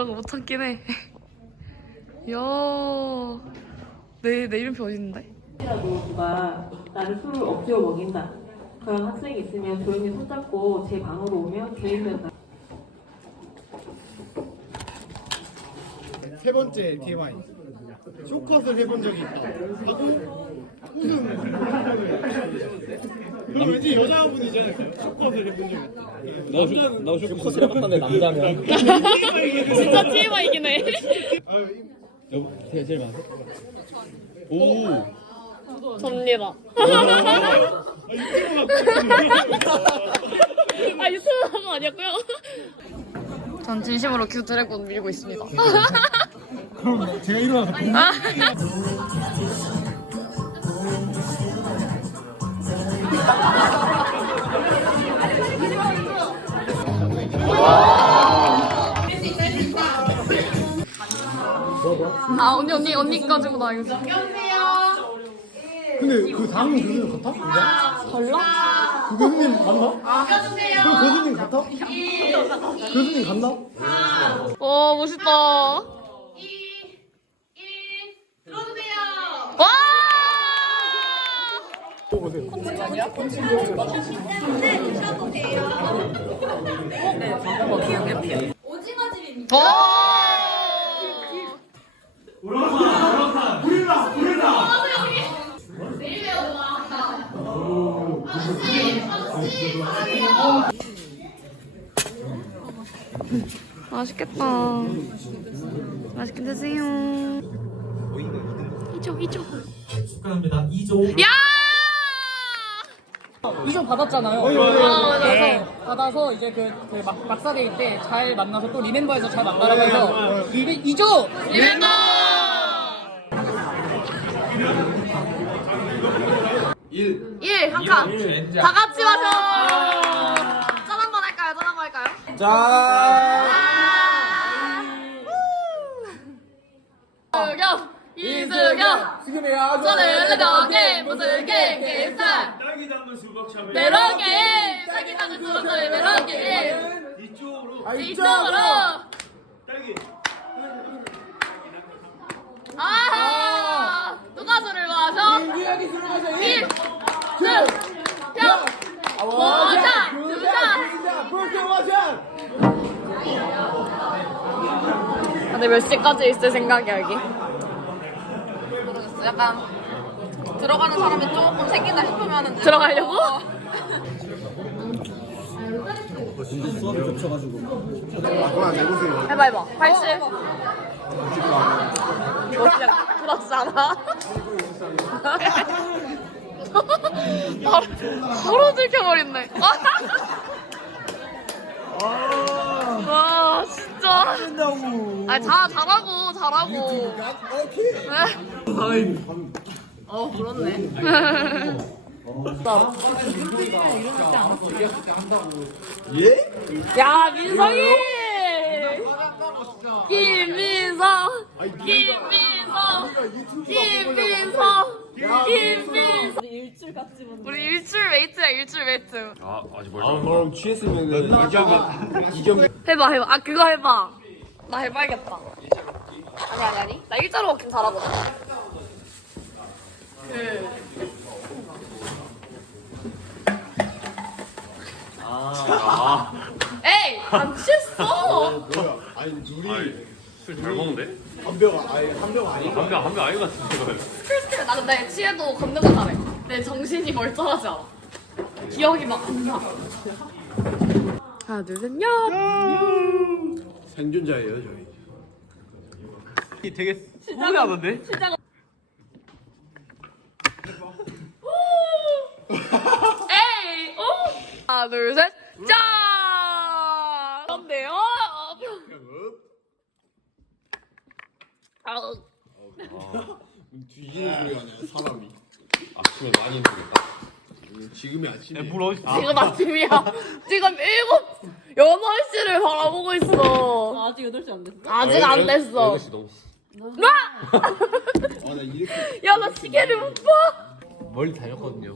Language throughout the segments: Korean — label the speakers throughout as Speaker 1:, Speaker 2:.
Speaker 1: 이런 거 못 참긴 해. 이야. 내 이름표 어디 있는데?
Speaker 2: 혹시라도 누가 나를 술을 억지로 먹인다. 그런 학생이 있으면 조용히 손잡고 제 방으로 오면 개인 면담.
Speaker 3: 세 번째 KY 쇼컷을 해본 적이 있다 하고 웃음. 그럼 왠지 여자분이지 않을까요? 쇼컷을 해본 적이 있다.
Speaker 4: 나 쇼컷을 해봤는데 남자면
Speaker 1: 진짜 TMI이긴 해.
Speaker 4: 여보 제가 제일 많아. 오
Speaker 1: 접니다. 아 유튜브 한 거 아니었고요. 전 진심으로 큐 드래곤 밀고 있습니다.
Speaker 3: 그럼 제가 일어나서
Speaker 1: 아 언니 가지고 나 이거.
Speaker 3: 근데 그 다음은 교수님 같아?
Speaker 1: 달라?
Speaker 3: 그 교수님 갔나? 그 교수님 같아? 교수님 갔나?
Speaker 1: 와 멋있다. 와!
Speaker 5: 오징어 집입니다.
Speaker 1: 맛있겠다. 맛있게 드세요. 이쪽.
Speaker 6: 축하합니다. 2조.
Speaker 1: 야!
Speaker 7: 2조 받았잖아요. 그래서 받아서 이제 그 막사데이 때 잘 만나서 또 리멤버에서 잘 만나라고 해서 2조
Speaker 1: 리멤버! 1 한 칸. 다 같이 마셔. 짠 한번 할까요? 이수경
Speaker 7: 지금이야.
Speaker 1: 저는 저게 무슨 게임사
Speaker 6: 딸기 담은 수박차를
Speaker 1: 메론게 사기 당은 수박을 메론게 이쪽으로
Speaker 6: 딸기.
Speaker 1: 아하 누가 술을 마셔?
Speaker 7: 이야기 술 마셔.
Speaker 1: 1 2 원샷 두샷
Speaker 7: 볼게 와샷.
Speaker 1: 근데 몇 시까지 있을 생각이야 여기? 모르겠어. 약간 들어가는 사람이 조금 생긴다 싶으면 들어가려고?
Speaker 4: 근데 수업이 겹쳐가지고
Speaker 3: 그만 내보세요.
Speaker 1: 해봐 80 너 진짜 부럽잖아. 바로 들켜버렸네. 와 진짜. 아니 잘하고. 그렇네. 야 민성이. 김민성. 우리 일출 웨이트.
Speaker 6: 아직
Speaker 4: 그럼 취했으면은 이경
Speaker 1: 해봐. 아 그거 해봐. 나 해봐야겠다. 아니. 나 일자로 워킹 잘하거든. 에이 안 취했어.
Speaker 3: 뭐야? 아니 둘이
Speaker 6: 술잘 먹는데?
Speaker 3: 한 병 아니야?
Speaker 6: 한명 아닌 것 같은데 이거.
Speaker 1: 스크스크 나 근데 취해도 걷는 거 잘해. 내 정신이 멀쩡하지 않아. 기억이 막 안 나. 하나 둘 셋, 야.
Speaker 3: 생존자예요 저희.
Speaker 6: 되게 후회하던데?
Speaker 1: 에이, 하나 둘 셋, 짠. 그런데요. 아우.
Speaker 3: 뒤지는 소리가 나요 사람이.
Speaker 6: 아침에 많이 힘들겠다.
Speaker 3: 지금이 아침에.
Speaker 6: 물 어디 있어?
Speaker 1: 지금 아침이야. 지금 8시를 바라보고 있어.
Speaker 7: 아직 8시 안 됐어.
Speaker 1: 아직 안 됐어.
Speaker 6: 8시 넘었어.
Speaker 3: 아나 이렇게.
Speaker 1: 야, 나 시계를 못 봐.
Speaker 6: 멀리 다녔거든요.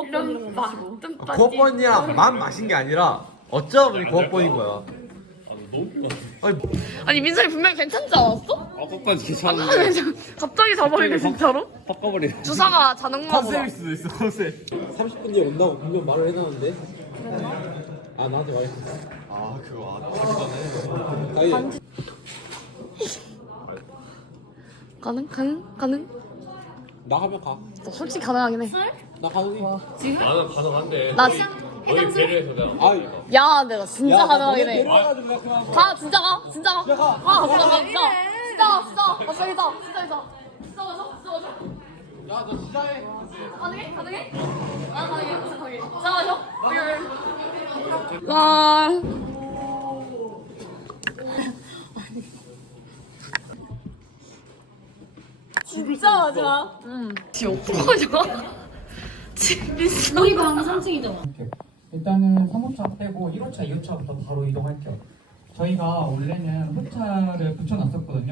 Speaker 1: 룸바.
Speaker 4: 구억번이랑 만 마신 게 아니라 어쩌다 보니 구억번인 거야.
Speaker 1: 아니 민성이 분명히 괜찮지 않았어?
Speaker 6: 아까까지 괜찮은데
Speaker 1: 갑자기 자버리네 진짜로?
Speaker 6: 바꿔버리네.
Speaker 1: 주사가 자는가 보다.
Speaker 6: 수도 있어 컨셉.
Speaker 4: 30분 뒤에 온다고 분명 말을 해놨는데. 아 나한테 말했어.
Speaker 6: 아 그거
Speaker 4: 아니
Speaker 1: 가능?
Speaker 4: 나 하면 가.
Speaker 1: 너 솔직히 가능하긴 해.
Speaker 4: 나 가능해.
Speaker 6: 나는 가능한데.
Speaker 1: 나
Speaker 6: 너희 배려해서 내가.
Speaker 4: 아
Speaker 1: 야, 내가 진짜 가능하긴 해.
Speaker 4: 내려가지고 내가 그냥
Speaker 1: 가, 진짜 가, 진짜 가. 진짜 가, 진짜 가. 진짜 가, 진짜 가.
Speaker 4: 야너 진짜 해.
Speaker 1: 가능해? 아, 가능해. 진짜 가능해. 잠깐만요. 와. 진짜 맞아. 지 어떡하냐? 진짜.
Speaker 5: 우리 방 3층이잖아.
Speaker 7: 일단은 3호차 빼고 1호차, 2호차부터 바로 이동할게요. 저희가 원래는 호차를 붙여놨었거든요.